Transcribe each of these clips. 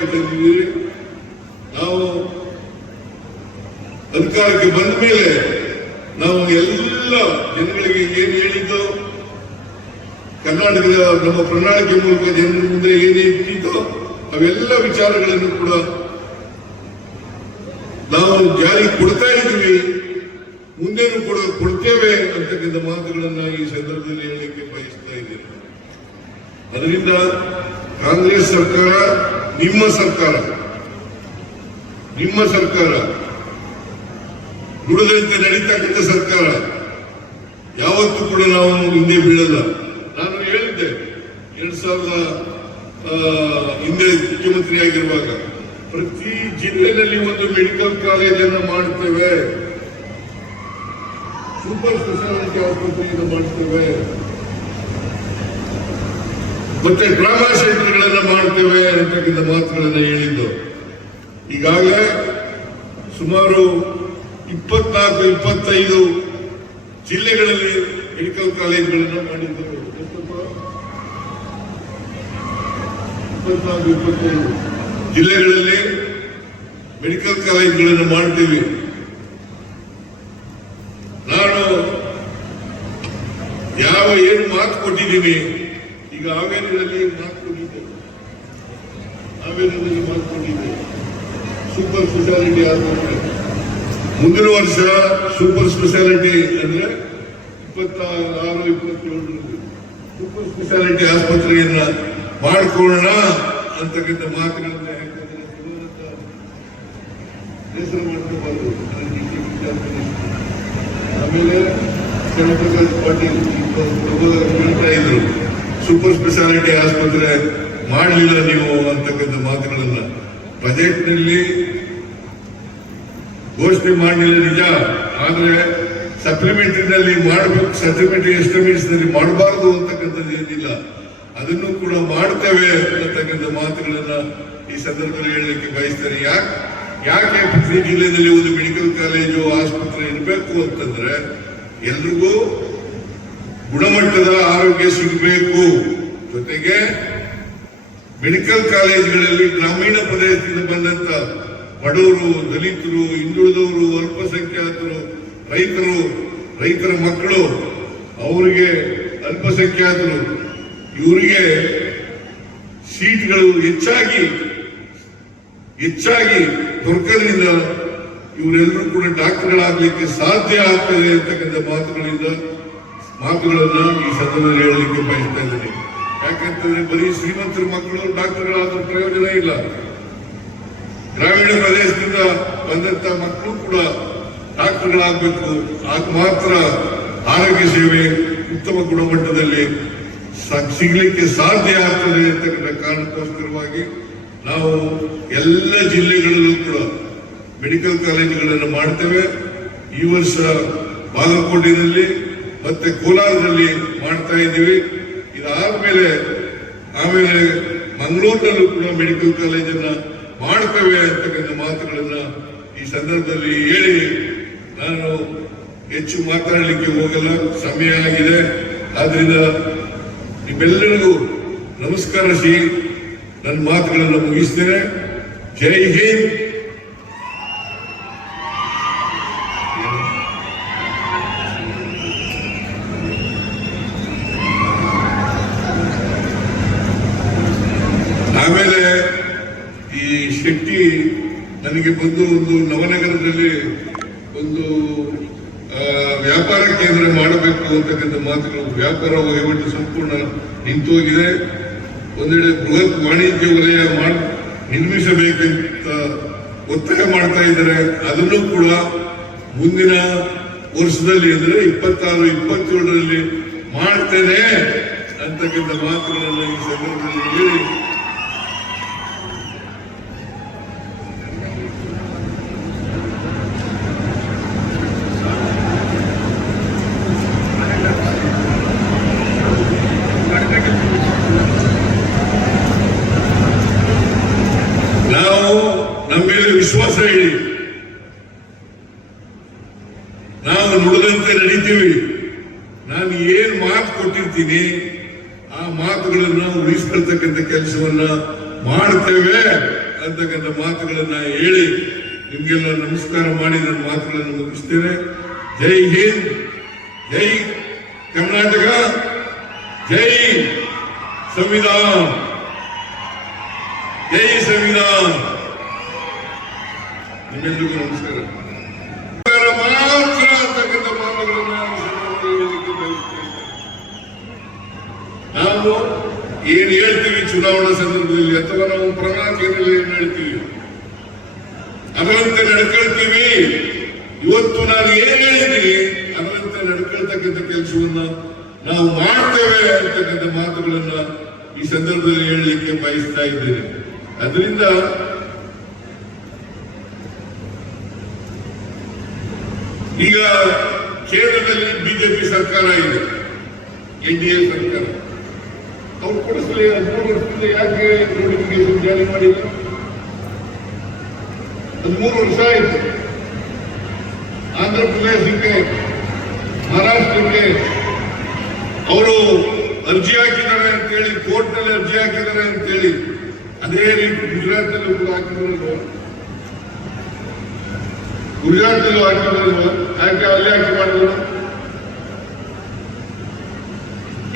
ಅಧಿಕಾರಕ್ಕೆ ತಂದಿದ್ದೀವಿ. ನಾವು ಅಧಿಕಾರಕ್ಕೆ ಬಂದ ಮೇಲೆ ನಾವು ಎಲ್ಲ ಜನಗಳಿಗೆ ಏನು ಹೇಳಿದ್ದು, ಕರ್ನಾಟಕದ ನಮ್ಮ ಪ್ರಣಾಳಿಕೆ ಮೂಲಕ ಜನರ ಮುಂದೆ ಏನೇ ಇಟ್ಟಿದ್ದೋ ಅವೆಲ್ಲ ವಿಚಾರಗಳನ್ನು ಕೂಡ ನಾವು ಜಾರಿಗೆ ಕೊಡ್ತಾ ಇದ್ದೀವಿ, ಮುಂದೇನು ಕೊಡ್ತೇವೆ ಅಂತಕ್ಕಂಥ ಮಾತುಗಳನ್ನ ಈ ಸಂದರ್ಭದಲ್ಲಿ ಹೇಳಲಿಕ್ಕೆ ಬಯಸ್ತಾ ಇದ್ದೇನೆ. ಅದರಿಂದ ಕಾಂಗ್ರೆಸ್ ಸರ್ಕಾರ ನಿಮ್ಮ ಸರ್ಕಾರ ನುಡಿದಂತೆ ನಡೀತಕ್ಕಂಥ ಸರ್ಕಾರ, ಯಾವತ್ತೂ ಕೂಡ ನಾವು ಹಿಂದೆ ಬೀಳಲ್ಲ. ನಾನು ಹೇಳಿದ್ದೆ 2000 ಹಿಂದೆ ಮುಖ್ಯಮಂತ್ರಿ ಆಗಿರುವಾಗ ಪ್ರತಿ ಜಿಲ್ಲೆಯಲ್ಲಿ ಒಂದು ಮೆಡಿಕಲ್ ಕಾಲೇಜನ್ನು ಮಾಡುತ್ತೇವೆ, ಸೂಪರ್ ಸ್ಪೆಷಾಲಿಟಿ ಆಸ್ಪತ್ರೆಯನ್ನು ಮಾಡುತ್ತೇವೆ, ಮತ್ತೆ ಟ್ರಾಮಾ ಸೆಂಟರ್ಗಳನ್ನು ಮಾಡ್ತೇವೆ ಅಂತಕ್ಕಂಥ ಮಾತುಗಳನ್ನು ಹೇಳಿದ್ದು. ಈಗಾಗಲೇ ಸುಮಾರು 24-25 ಜಿಲ್ಲೆಗಳಲ್ಲಿ ಮೆಡಿಕಲ್ ಕಾಲೇಜುಗಳನ್ನು ಮಾಡಿದ್ದೇವೆ. 24-25 ಜಿಲ್ಲೆಗಳಲ್ಲಿ ಮೆಡಿಕಲ್ ಕಾಲೇಜುಗಳನ್ನು ಮಾಡ್ತೀವಿ. ನಾನು ಏನು ಮಾತು ಕೊಟ್ಟಿದ್ದೀನಿ, ಈಗ ಹಾವೇರಿಯಲ್ಲಿ ಮಾತು ಕೊಟ್ಟಿದ್ದೆ, ಸೂಪರ್ ಸ್ಪೆಷಾಲಿಟಿ ಆಸ್ಪತ್ರೆ ಮುಂದಿನ ವರ್ಷ ಸೂಪರ್ ಸ್ಪೆಷಾಲಿಟಿ ಅಂದ್ರೆ 26-27 ಸೂಪರ್ ಸ್ಪೆಷಾಲಿಟಿ ಆಸ್ಪತ್ರೆಯನ್ನ ಮಾಡಿಕೊಳ್ಳೋಣ ಅಂತಕ್ಕಂಥ ಮಾತುಗಳನ್ನ ಹೆಸರು ಮಾಡ್ಕೋಬಾರ್ದು. ಆಮೇಲೆ ಚಂದ್ರಪ್ರಕಾಶ್ ಪಾಟೀಲ್ ಹೇಳ್ತಾ ಇದ್ರು, ಸೂಪರ್ ಸ್ಪೆಷಾಲಿಟಿ ಆಸ್ಪತ್ರೆ ಮಾಡಲಿಲ್ಲ ನೀವು ಅಂತಕ್ಕಂಥ ಮಾತುಗಳನ್ನ ಬಜೆಟ್ ನಲ್ಲಿ ಘೋಷಣೆ ಮಾಡಲಿಲ್ಲ ನಿಜ, ಆದ್ರೆ ಸಪ್ಲಿಮೆಂಟರಿನಲ್ಲಿ ಮಾಡಬೇಕು, ಸಪ್ಲಿಮೆಂಟರಿ ಎಸ್ಟಿಮೇಟ್ಸ್ ನಲ್ಲಿ ಮಾಡಬಾರದು ಅಂತಕ್ಕಂಥದ್ದು ಏನಿಲ್ಲ, ಅದನ್ನು ಕೂಡ ಮಾಡ್ತೇವೆ ಅಂತಕ್ಕಂಥ ಮಾತುಗಳನ್ನ ಈ ಸಂದರ್ಭದಲ್ಲಿ ಹೇಳಲಿಕ್ಕೆ ಬಯಸ್ತಾರೆ. ಯಾಕೆ ಪ್ರತಿ ಜಿಲ್ಲೆಯಲ್ಲಿ ಒಂದು ಮೆಡಿಕಲ್ ಕಾಲೇಜು ಆಸ್ಪತ್ರೆ ಇರಬೇಕು ಅಂತಂದ್ರೆ ಎಲ್ರಿಗೂ ಗುಣಮಟ್ಟದ ಆರೋಗ್ಯ ಸಿಗಬೇಕು. ಜೊತೆಗೆ ಮೆಡಿಕಲ್ ಕಾಲೇಜುಗಳಲ್ಲಿ ಗ್ರಾಮೀಣ ಪ್ರದೇಶದಿಂದ ಬಂದಂತ ಬಡವರು, ದಲಿತರು, ಹಿಂದುಳಿದವರು, ಅಲ್ಪಸಂಖ್ಯಾತರು, ರೈತರ ಮಕ್ಕಳು, ಅವರಿಗೆ ಅಲ್ಪಸಂಖ್ಯಾತರು, ಇವರಿಗೆ ಸೀಟ್ಗಳು ಹೆಚ್ಚಾಗಿ ದೊರಕದ್ರಿಂದ ಇವರೆಲ್ಲರೂ ಕೂಡ ಡಾಕ್ಟರ್ಗಳಾಗಲಿಕ್ಕೆ ಸಾಧ್ಯ ಆಗ್ತದೆ ಅಂತಕ್ಕಂಥ ಮಾತುಗಳನ್ನ ಈ ಸಂದರ್ಭದಲ್ಲಿ ಹೇಳಲಿಕ್ಕೆ ಬಯಸ್ತಾ ಇದ್ದೇನೆ. ಯಾಕಂತಂದ್ರೆ ಬರೀ ಶ್ರೀಮಂತರ ಮಕ್ಕಳು ಡಾಕ್ಟರ್ಗಳಾದ ಪ್ರಯೋಜನ ಇಲ್ಲ, ಗ್ರಾಮೀಣ ಪ್ರದೇಶದಿಂದ ಬಂದಂತ ಮಕ್ಕಳು ಕೂಡ ಡಾಕ್ಟರ್ಗಳಾಗಬೇಕು. ಆಗ ಮಾತ್ರ ಆರೋಗ್ಯ ಸೇವೆ ಉತ್ತಮ ಗುಣಮಟ್ಟದಲ್ಲಿ ಸಿಗಲಿಕ್ಕೆ ಸಾಧ್ಯ ಆಗ್ತದೆ ಅಂತಕ್ಕಂಥ ಕಾರಣಕ್ಕೋಸ್ಕರವಾಗಿ ನಾವು ಎಲ್ಲ ಜಿಲ್ಲೆಗಳಲ್ಲೂ ಕೂಡ ಮೆಡಿಕಲ್ ಕಾಲೇಜುಗಳನ್ನು ಮಾಡ್ತೇವೆ. ಈ ವರ್ಷ ಬಾಗಲಕೋಟೆಯಲ್ಲಿ ಮತ್ತೆ ಕೋಲಾರದಲ್ಲಿ ಮಾಡ್ತಾ ಇದ್ದೀವಿ. ಇದಾದ್ಮೇಲೆ ಮಂಗಳೂರಿನಲ್ಲೂ ಕೂಡ ಮೆಡಿಕಲ್ ಕಾಲೇಜನ್ನ ಮಾಡ್ತೇವೆ ಅಂತಕ್ಕಂಥ ಮಾತುಗಳನ್ನ ಈ ಸಂದರ್ಭದಲ್ಲಿ ಹೇಳಿ ನಾನು ಹೆಚ್ಚು ಮಾತನಾಡಲಿಕ್ಕೆ ಹೋಗಲ್ಲ, ಸಮಯ ಆಗಿದೆ. ಆದ್ರಿಂದ ನಿಮ್ಮೆಲ್ಲರಿಗೂ ನಮಸ್ಕರಿಸಿ ನನ್ನ ಮಾತುಗಳನ್ನು ಮುಗಿಸ್ತೇನೆ. ಜೈ ಹಿಂದ್. ಆಮೇಲೆ ಈ ಶೆಟ್ಟಿ ನನಗೆ ಬಂದು ಒಂದು ನವನಗರದಲ್ಲಿ ಒಂದು ವ್ಯಾಪಾರ ಕೇಂದ್ರ ಮಾಡಬೇಕು ಅಂತಕ್ಕಂಥ ಮಾತುಗಳು, ವ್ಯಾಪಾರ ವಹಿವಾಟು ಸಂಪೂರ್ಣ ನಿಂತೋಗಿದೆ. ಒಂದೆಡೆ ಬೃಹತ್ ವಾಣಿಜ್ಯ ವಲಯ ನಿರ್ಮಿಸಬೇಕಂತ ಒತ್ತಾಯ ಮಾಡ್ತಾ ಇದ್ದಾರೆ. ಅದನ್ನು ಕೂಡ ಮುಂದಿನ ವರ್ಷದಲ್ಲಿ ಅಂದ್ರೆ 26-27ರಲ್ಲಿ ಮಾಡ್ತೇನೆ ಅಂತಕ್ಕಂಥ ಮಾತುಗಳನ್ನು ಈ ಸಂದರ್ಭದಲ್ಲಿ ಹೇಳಿ ನಮ್ಮ ಮೇಲೆ ವಿಶ್ವಾಸ ಇಡಿ, ನಾವು ನುಡಿದಂತೆ ನಡೀತೀವಿ. ನಾನು ಏನ್ ಮಾತು ಕೊಟ್ಟಿರ್ತೀನಿ ಆ ಮಾತುಗಳನ್ನ ಉಳಿಸ್ಕೊಳ್ತಕ್ಕಂಥ ಕೆಲಸವನ್ನ ಮಾಡ್ತೇವೆ ಅಂತಕ್ಕಂಥ ಮಾತುಗಳನ್ನ ಹೇಳಿ ನಿಮ್ಗೆಲ್ಲ ನಮಸ್ಕಾರ ಮಾಡಿ ನನ್ನ ಮಾತುಗಳನ್ನು ಮುಗಿಸ್ತೇನೆ. ಜೈ ಹಿಂದ್, ಜೈ ಕರ್ನಾಟಕ, ಜೈ ಸಂವಿಧಾನ, ಜೈ ಸಂವಿಧಾನ. ನಿಮ್ಮೆಲ್ಲರಿಗೂ ನಮಸ್ಕಾರ. ಮಾತ್ರ ಅಂತಕ್ಕಂಥ ಮಾತುಗಳನ್ನ ನಾವು ಏನ್ ಹೇಳ್ತೀವಿ ಚುನಾವಣಾ ಸಂದರ್ಭದಲ್ಲಿ ಅಥವಾ ನಾವು ಪ್ರಣಾಳಿಕೆಯಲ್ಲಿ ಏನ್ ಹೇಳ್ತೀವಿ ಅದರಂತೆ ನಡ್ಕೊಳ್ತೀವಿ. ಇವತ್ತು ನಾನು ಏನ್ ಹೇಳಿದ್ದೀನಿ ಅದರಂತೆ ನಡ್ಕೊಳ್ತಕ್ಕಂಥ ಕೆಲಸವನ್ನ ನಾವು ಮಾಡ್ತೇವೆ ಅಂತಕ್ಕಂಥ ಮಾತುಗಳನ್ನ ಈ ಸಂದರ್ಭದಲ್ಲಿ ಹೇಳಲಿಕ್ಕೆ ಬಯಸ್ತಾ ಇದ್ದೇನೆ. ಅದರಿಂದ ಈಗ ಕೇಂದ್ರದಲ್ಲಿ ಬಿಜೆಪಿ ಸರ್ಕಾರ ಇದೆ, NDA ಸರ್ಕಾರ. ಅವ್ರು ಕೊಡಿಸಲಿ 13 ವರ್ಷದಿಂದ ಯಾಕೆ ನೋಟಿಫಿಕೇಶನ್ ಜಾರಿ ಮಾಡಿಲ್ಲ? 13 ವರ್ಷ ಆಯಿತು. ಆಂಧ್ರ ಪ್ರದೇಶಕ್ಕೆ, ಮಹಾರಾಷ್ಟ್ರಕ್ಕೆ ಅವರು ಅರ್ಜಿ ಹಾಕಿದ್ದಾರೆ ಅಂತೇಳಿ, ಕೋರ್ಟ್ನಲ್ಲಿ ಅರ್ಜಿ ಹಾಕಿದ್ದಾರೆ ಅಂತೇಳಿ, ಅದೇ ರೀತಿ ಗುಜರಾತ್ನಲ್ಲೂ ಕೂಡ ಹಾಕಿದ್ರು. ಗುಜರಾತ್ನಲ್ಲೂ ಹಾಕಿದ್ರು. ಯಾಕೆ ಅಲ್ಲಿ ಯಾಕೆ ಮಾಡಿದ್ರು?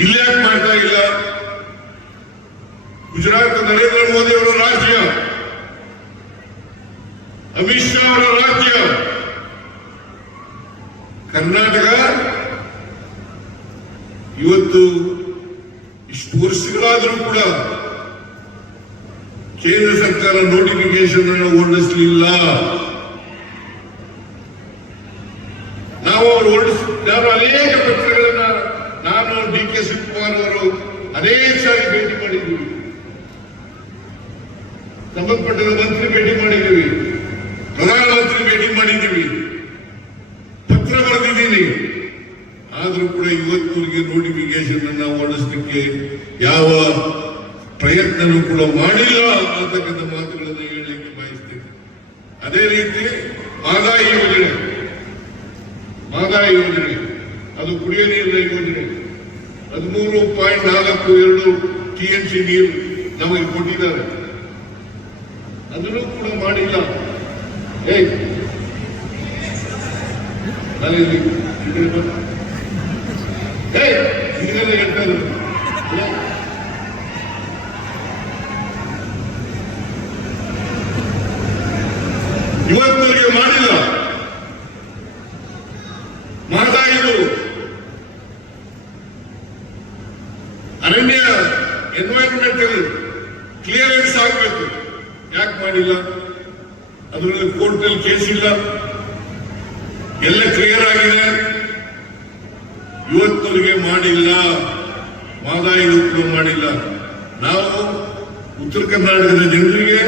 ಇಲ್ಲಿ ಯಾಕೆ ಮಾಡ್ತಾ ಇಲ್ಲ? ಗುಜರಾತ್ ನರೇಂದ್ರ ಮೋದಿ ಅವರ ರಾಜ್ಯ, ಅಮಿತ್ ಶಾ ಅವರ ರಾಜ್ಯ. ಕರ್ನಾಟಕ ಇವತ್ತು ಇಷ್ಟು ವರ್ಷಗಳಾದರೂ ಕೂಡ ಕೇಂದ್ರ ಸರ್ಕಾರ ನೋಟಿಫಿಕೇಶನ್ ಅನ್ನು ಹೊರಡಿಸಲಿಲ್ಲ. ನಾವು ಅನೇಕ ಪತ್ರಗಳನ್ನ ನಾನು DK ಶಿವಕುಮಾರ್ ಅವರು ಅನೇಕ ಸಾರಿ ಭೇಟಿ ಮಾಡಿದ್ದೀವಿ, ಸಂಬಂಧಪಟ್ಟ ಮಂತ್ರಿ ಭೇಟಿ ಮಾಡಿದ್ದೀವಿ, ಪ್ರಧಾನಮಂತ್ರಿ ಭೇಟಿ ಮಾಡಿದ್ದೀವಿ, ಪತ್ರ ಬರೆದಿದ್ದೀನಿ. ಆದ್ರೂ ಕೂಡ ಇವತ್ತಿಗೆ ನೋಟಿಫಿಕೇಶನ್ ಅನ್ನ ಹೊರಡಿಸಲಿಕ್ಕೆ ಯಾವ ಪ್ರಯತ್ನನೂ ಕೂಡ ಮಾಡಿಲ್ಲ ಅಂತಕ್ಕಂಥ ಮಾತುಗಳನ್ನು ಹೇಳಲಿಕ್ಕೆ ಬಯಸ್ತೇನೆ. ಅದೇ ರೀತಿ ಮಹದಾಯಿ ಯೋಜನೆ ಅದು ಕುಡಿಯುವ ನೀರಿನ ಯೋಜನೆ 13.42 TMC ನೀರು ನಮಗೆ ಕೊಟ್ಟಿದ್ದಾರೆ, ಅದನ್ನು ಕೂಡ ಮಾಡಿಲ್ಲ. ಹೇಳ್ತಾರೆ ಇವತ್ತಿಗೆ ಮಾಡಿಲ್ಲ. ಮಹದಾಯಿದು ಅರಣ್ಯ ಎನ್ವೈರನ್ಮೆಂಟಲ್ ಕ್ಲಿಯರೆನ್ಸ್ ಆಗಬೇಕು, ಯಾಕೆ ಮಾಡಿಲ್ಲ? ಅದರಲ್ಲಿ ಕೋರ್ಟ್ನಲ್ಲಿ ಕೇಸ್ ಇಲ್ಲ, ಎಲ್ಲ ಕ್ಲಿಯರ್ ಆಗಿದೆ. ಇವತ್ತವರಿಗೆ ಮಾಡಿಲ್ಲ, ಮಹದಾಯಿದು ಕೂಡ ಮಾಡಿಲ್ಲ. ನಾವು ಉತ್ತರ ಕರ್ನಾಟಕದ ಜನರಿಗೆ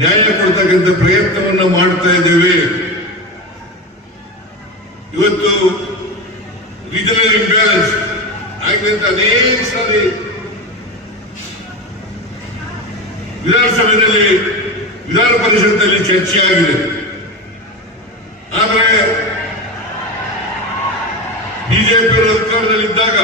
ನ್ಯಾಯ ಕೊಡ್ತಕ್ಕಂಥ ಪ್ರಯತ್ನವನ್ನ ಮಾಡ್ತಾ ಇದ್ದೇವೆ. ಇವತ್ತು ರೀಜನಲ್ ಇಂಬ್ಯಾಲೆನ್ಸ್ ಆಗಿದೆ ಅಂತ ಅನೇಕ ಸಾರಿ ವಿಧಾನಸಭೆಯಲ್ಲಿ, ವಿಧಾನ ಪರಿಷತ್ನಲ್ಲಿ ಚರ್ಚೆ ಆಗಿದೆ. ಆದರೆ ಬಿಜೆಪಿ ಅಧಿಕಾರದಲ್ಲಿದ್ದಾಗ